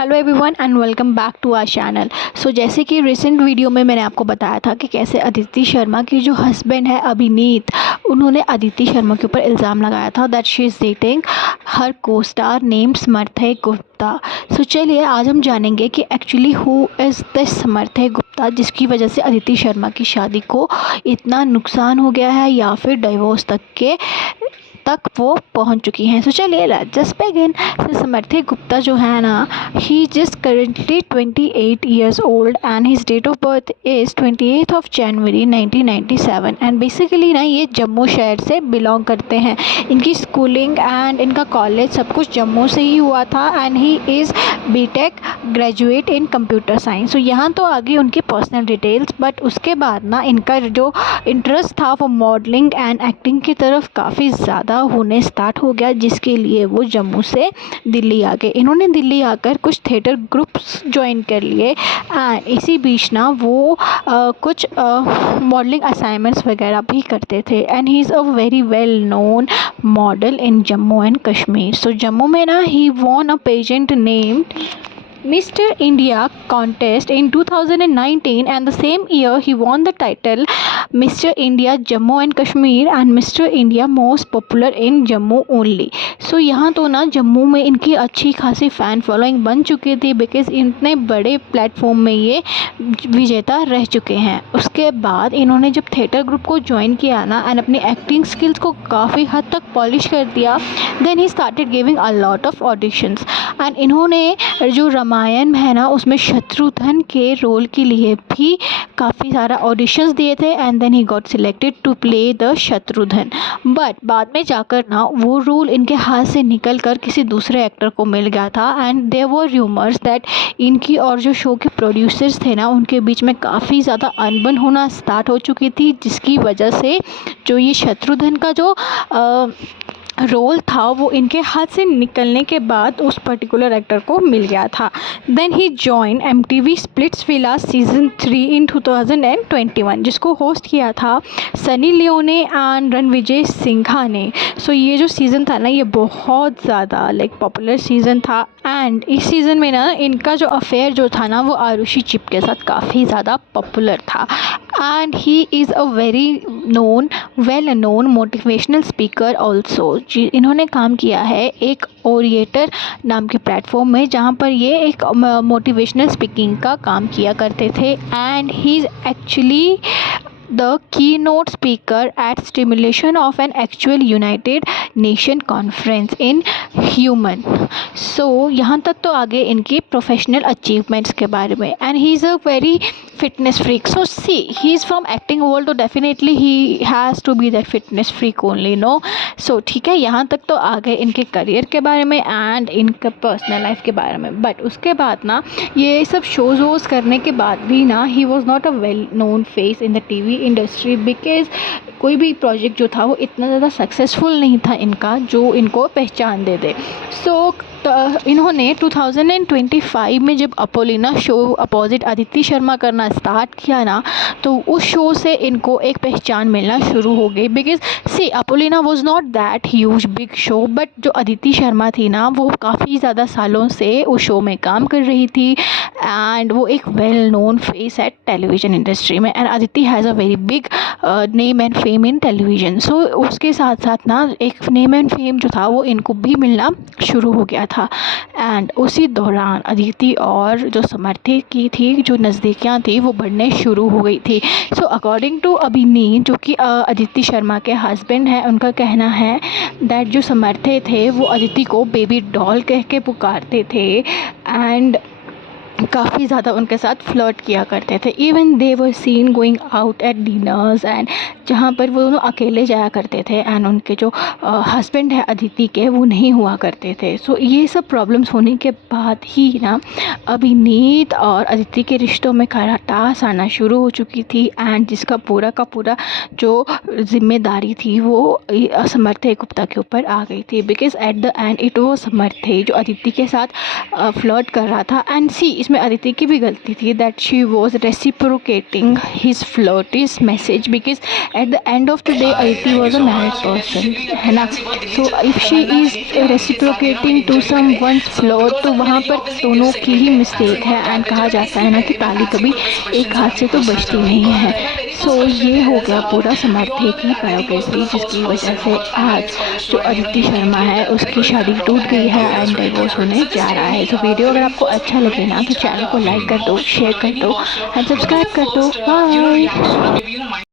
Hello everyone and welcome back to our channel. So जैसे कि recent video में मैंने आपको बताया था कि कैसे अदिति शर्मा की जो हस्बैंड है अभिनीत, उन्होंने अदिति शर्मा के ऊपर इल्ज़ाम लगाया था that she is dating her co star named Samarthya Gupta. So चलिए आज हम जानेंगे कि actually who is this Samarthya Gupta, जिसकी वजह से अदिति शर्मा की शादी को इतना नुकसान हो गया है या फिर डिवोर्स तक वो पहुंच चुकी हैं। सो चलिए let's just begin. Samarthya Gupta जो है ना, he just currently 28 years old and his date of birth is 28 of January 1997 and basically ना ये जम्मू शहर से बिलोंग करते हैं। इनकी स्कूलिंग एंड इनका कॉलेज सब कुछ जम्मू से ही हुआ था and he is BTech graduate in computer science. तो यहाँ तो आगे उनकी पर्सनल डिटेल्स, बट उसके बाद ना इनका जो इंटरेस्ट था वो मॉडलिंग एंड एक्टिंग की तरफ काफ़ी ज़्यादा होने स्टार्ट हो गया, जिसके लिए वो जम्मू से दिल्ली आ गए। इन्होंने दिल्ली आकर कुछ थिएटर ग्रुप्स ज्वाइन कर लिए एंड इसी बीच ना वो कुछ मॉडलिंग असाइनमेंट्स वगैरह भी करते थे and he is a very well known model in Jammu and Kashmir. So Jammu में ना he won a pageant named Mr. India contest in 2019 and the same year he won the title Mr. India Jammu and Kashmir and Mr. India most popular in Jammu only. So यहाँ तो ना जम्मू में इनकी अच्छी खासी fan following बन चुकी थी बिकॉज़ इतने बड़े प्लेटफॉर्म में ये विजेता रह चुके हैं। उसके बाद इन्होंने जब थिएटर ग्रुप को ज्वाइन किया ना एंड अपनी एक्टिंग स्किल्स को काफ़ी हद तक पॉलिश कर दिया, then he started giving a lot of auditions and इन्होंने जो रामायण है ना उसमें शत्रुघ्न के रोल के लिए भी काफ़ी सारा ऑडिशंस दिए थे and then he got selected to play the Shatrughan. But बाद में जाकर ना वो रोल इनके हाथ से निकल कर किसी दूसरे एक्टर को मिल गया था and there were rumours that इनकी और जो शो के प्रोड्यूसर्स थे ना उनके बीच में काफ़ी ज़्यादा अनबन होना स्टार्ट हो चुकी थी, जिसकी वजह से जो ये शत्रुघ्न का जो रोल था वो इनके हाथ से निकलने के बाद उस पर्टिकुलर एक्टर को मिल गया था। Then he join MTV Splitsvilla season 3 in 2021, जिसको होस्ट किया था Sunny Leone and Rannvijay Singha ने। सो ये जो सीज़न था ना ये बहुत ज़्यादा पॉपुलर सीज़न था एंड इस सीज़न में ना इनका जो अफेयर जो था ना वो आरुषि चिप के साथ काफ़ी ज़्यादा पॉपुलर था and he is a very well known motivational speaker also. इन्होंने काम किया है एक ओरिएटर नाम के प्लेटफॉर्म में, जहाँ पर ये एक मोटिवेशनल स्पीकिंग का काम किया करते थे and he is actually the keynote speaker at stimulation of an actual United Nation conference in Human. So यहाँ तक तो आगे इनकी प्रोफेशनल अचीवमेंट्स के बारे में and he is a very fitness freak. So see he is from acting world, तो definitely he has to be that fitness freak only, no. So ठीक है, यहाँ तक तो आगे इनके करियर के बारे में एंड इनका पर्सनल लाइफ के बारे में। बट उसके बाद ना ये सब शोज़ वोज़ करने के बाद भी ना he was not a well known face in the TV industry because कोई भी प्रोजेक्ट जो था वो इतना ज़्यादा सक्सेसफुल नहीं था इनका जो इनको पहचान दे दे। सो इन्होंने 2025 में जब अपोलिना शो अपोजिट अदिति शर्मा करना स्टार्ट किया ना, तो उस शो से इनको एक पहचान मिलना शुरू हो गई because see Apollena was not that huge big show, but जो अदिति शर्मा थी ना वो काफ़ी ज़्यादा सालों से उस शो में काम कर रही थी एंड वो एक well known face at television industry में and Aditi has a very big name and fame in television. So उसके साथ साथ ना एक नेम एंड फेम जो था वो इनको भी मिलना शुरू हो गया था एंड उसी दौरान अदिति और जो समर्थय की थी जो नज़दीकियाँ थी वो बढ़ने शुरू हो गई थी। सो अकॉर्डिंग टू अभिनीत जो कि अदिति शर्मा के हस्बैंड हैं, उनका कहना है दैट जो समर्थय थे वो अदिति को बेबी डॉल कह के पुकारते थे एंड काफ़ी ज़्यादा उनके साथ फ्लर्ट किया करते थे। Even they were seen going out at dinners and जहाँ पर वो दोनों अकेले जाया करते थे एंड उनके जो हस्बैंड है अदिति के वो नहीं हुआ करते थे। सो ये सब प्रॉब्लम्स होने के बाद ही ना अभिनीत और अदिति के रिश्तों में खटास आना शुरू हो चुकी थी एंड जिसका पूरा का पूरा जो जिम्मेदारी थी वो समर्थय गुप्ता के ऊपर आ गई थी because at the and it वो समर्थय जो अदिति के साथ फ्लर्ट कर रहा था एंड सी इसमें अदिति की भी गलती थी that she was reciprocating his flirtish message because at the end of the day Aditi was a married person, है ना। So if she is reciprocating to someone's flirt तो वहाँ पर दोनों की ही मिस्टेक है। एंड कहा जाता है ना कि ताली कभी एक हाथ से तो बजती नहीं है। सो ये हो गया पूरा समर्थक की बायोग्राफी, जिसकी वजह से आज जो अदिति शर्मा है उसकी शादी टूट गई है एंड डिवोर्स होने जा रहा है। तो वीडियो अगर आपको अच्छा लगे ना तो चैनल को लाइक कर दो, शेयर कर दो एंड सब्सक्राइब कर दो। बाय।